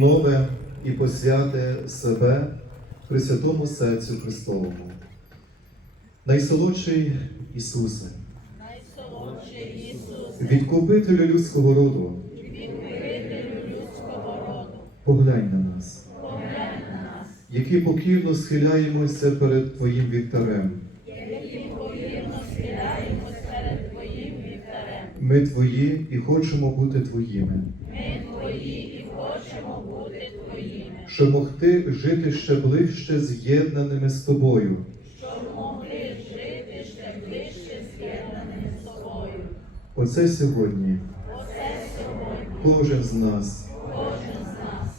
віднови і посвяти себе при святому серцю Христовому. Найсолодший Ісусе, Найсолодший відкупителю людського роду, відмирителю людського роду, поглянь на нас, поглянь на нас, які покірно схиляємося перед Твоїм вівтарем. Ми Твої і хочемо бути Твоїми, щоб могти жити ще ближче з'єднаними з Тобою. щоб могли жити ще ближче з'єднаними з Тобою. Оце сьогодні Оце сьогодні кожен з нас кожен з нас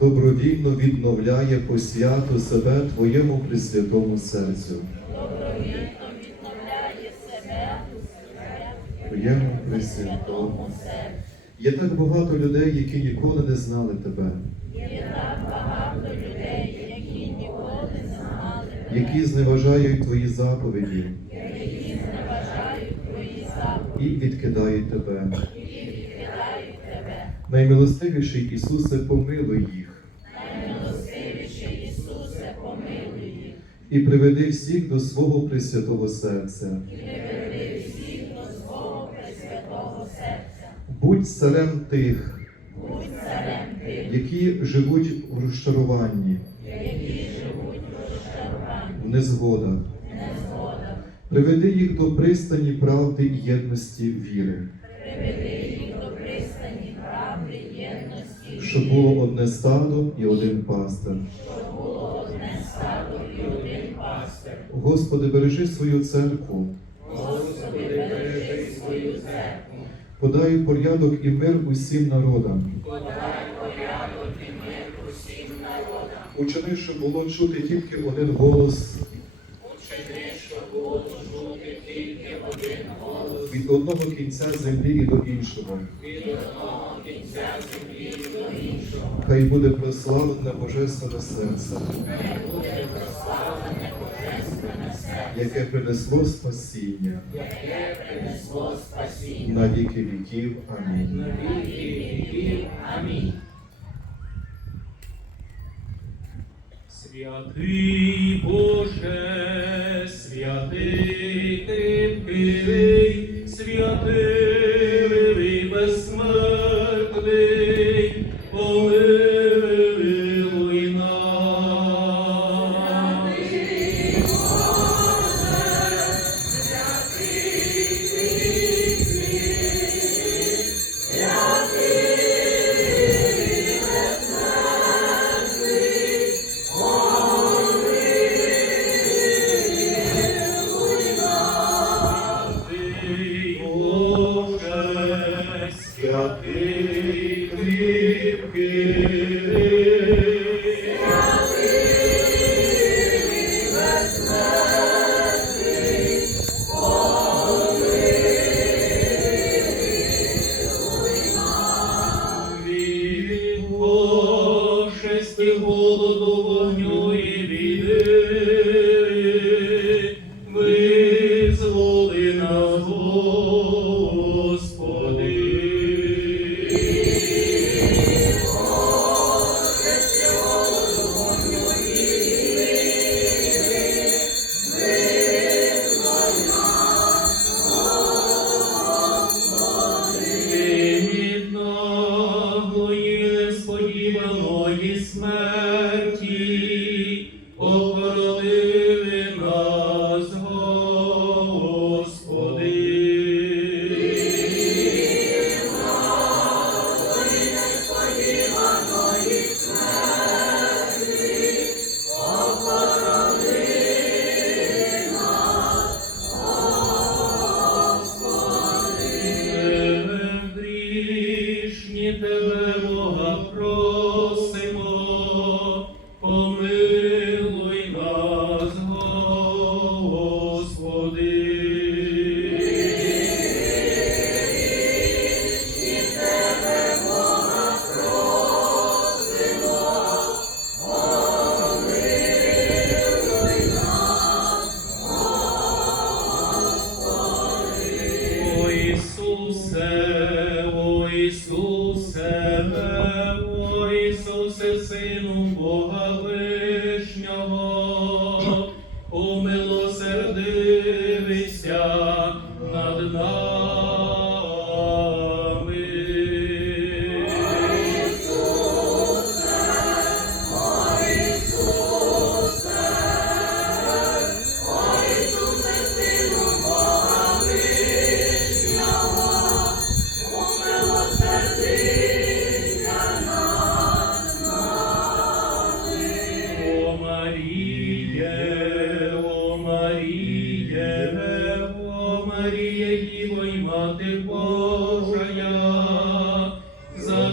добровільно відновляє посвяту себе Твоєму Пресвятому серцю, добровільно відновляє себе у Твоєму Пресвятому. святому серці. Є так багато людей, які ніколи не знали Тебе, Є так багато людей, які ніколи не знали тебе, які зневажають Твої заповіді які зневажають твої заповіді і відкидають Тебе. і відкидають тебе. Наймилостивіший Ісусе, помилуй їх і приведи всіх до свого Пресвятого серця. і приведи всіх до свого Пресвятого серця. Будь царем тих, Будь царем тих, які живуть в розчаруванні, які живуть в розчаруванні, в незгодах. незгодах. Приведи їх до пристані правди і єдності віри, Приведи їх до пристані правди, єдності, щоб було одне стадо і один пастир. щоб було одне стадо і один пастир. Господи, бережи свою церкву, Господи, бережи свою церкву, подай порядок і мир усім народам. порядок і мир усім народам. Учини, щоб було чути тільки один голос Учини, щоб було чути тільки один голос від одного кінця землі і до іншого. від одного кінця землі і до іншого. Хай буде прославлене Божественне серце, Хай буде прославлене яке принесло спасіння яке принесло спасіння. на віки віків. Амінь. На віки віків. Амінь. Святий Боже, святий ти, святий Simple ti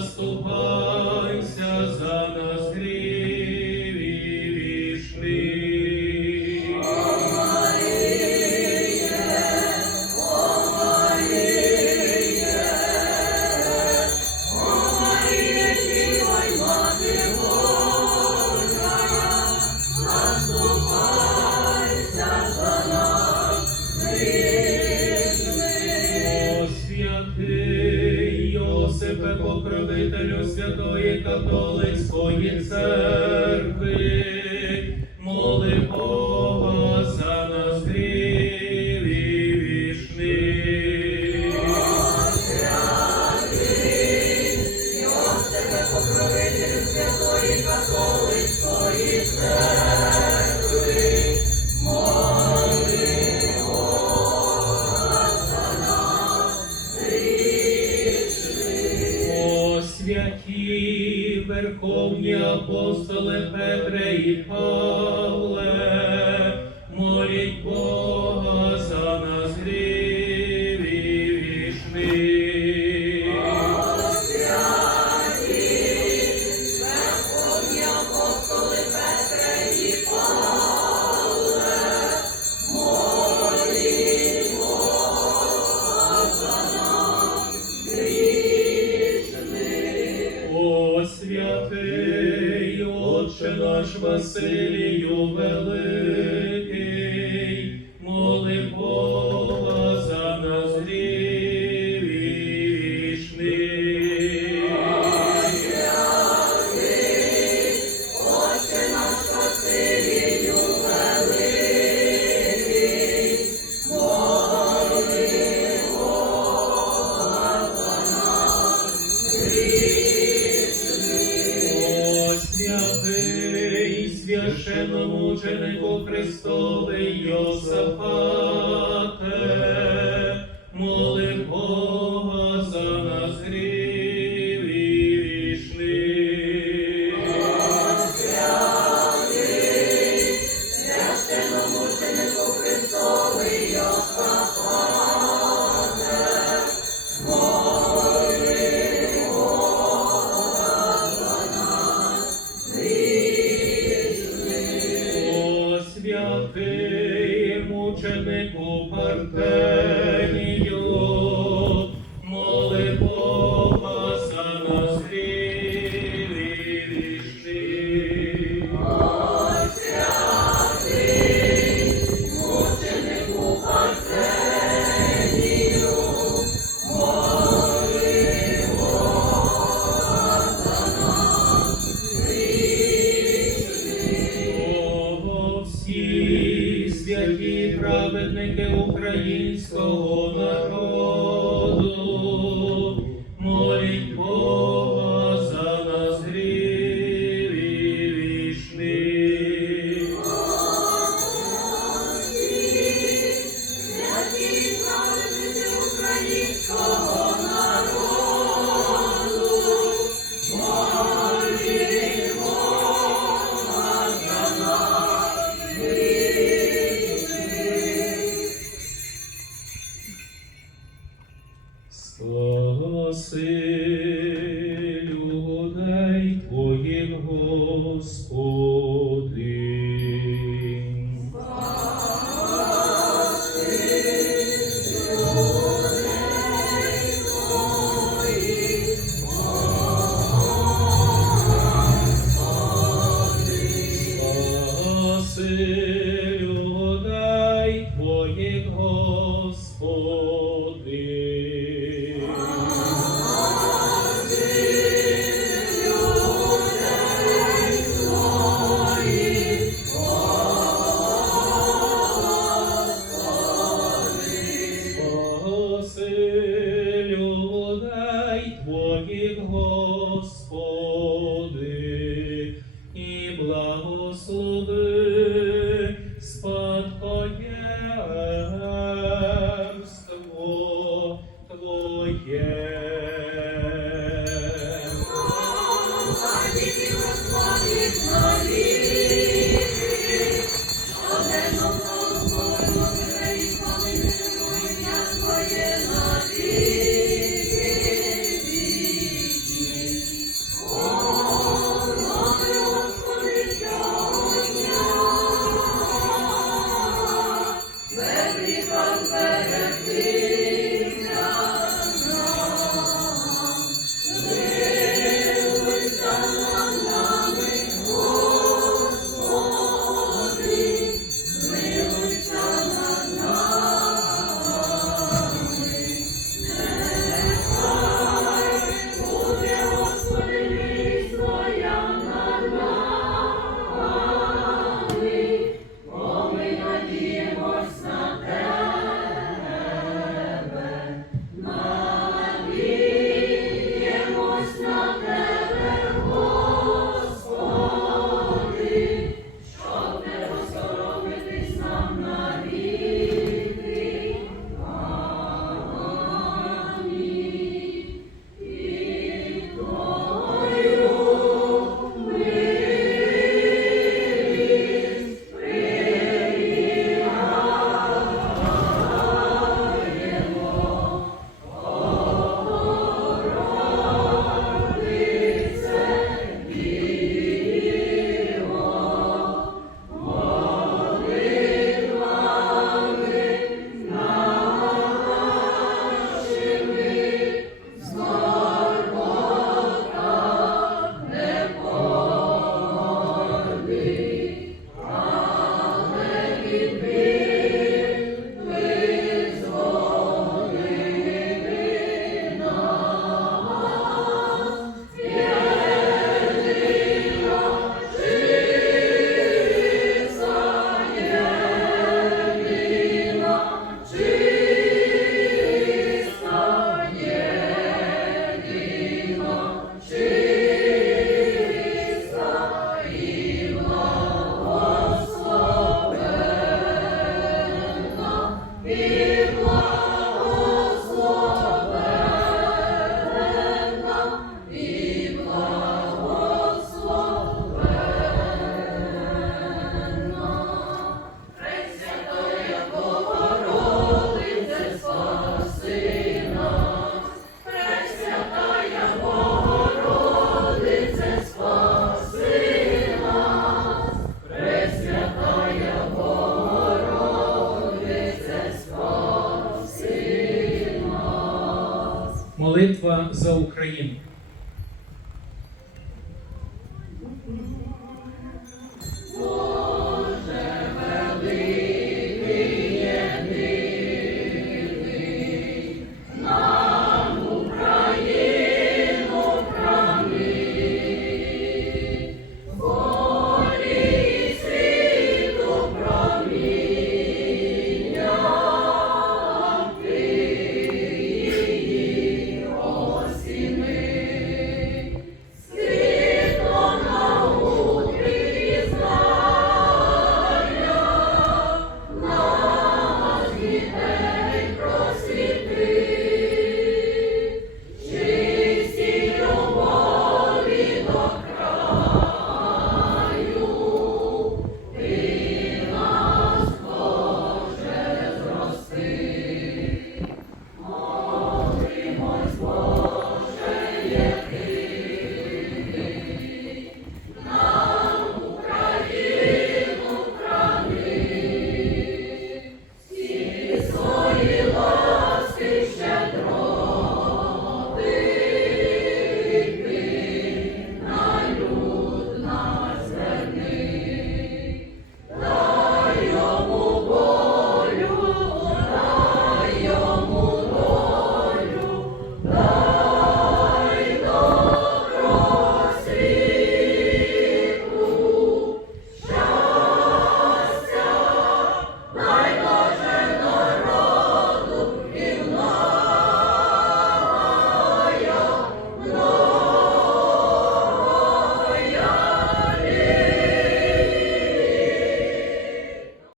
заступайся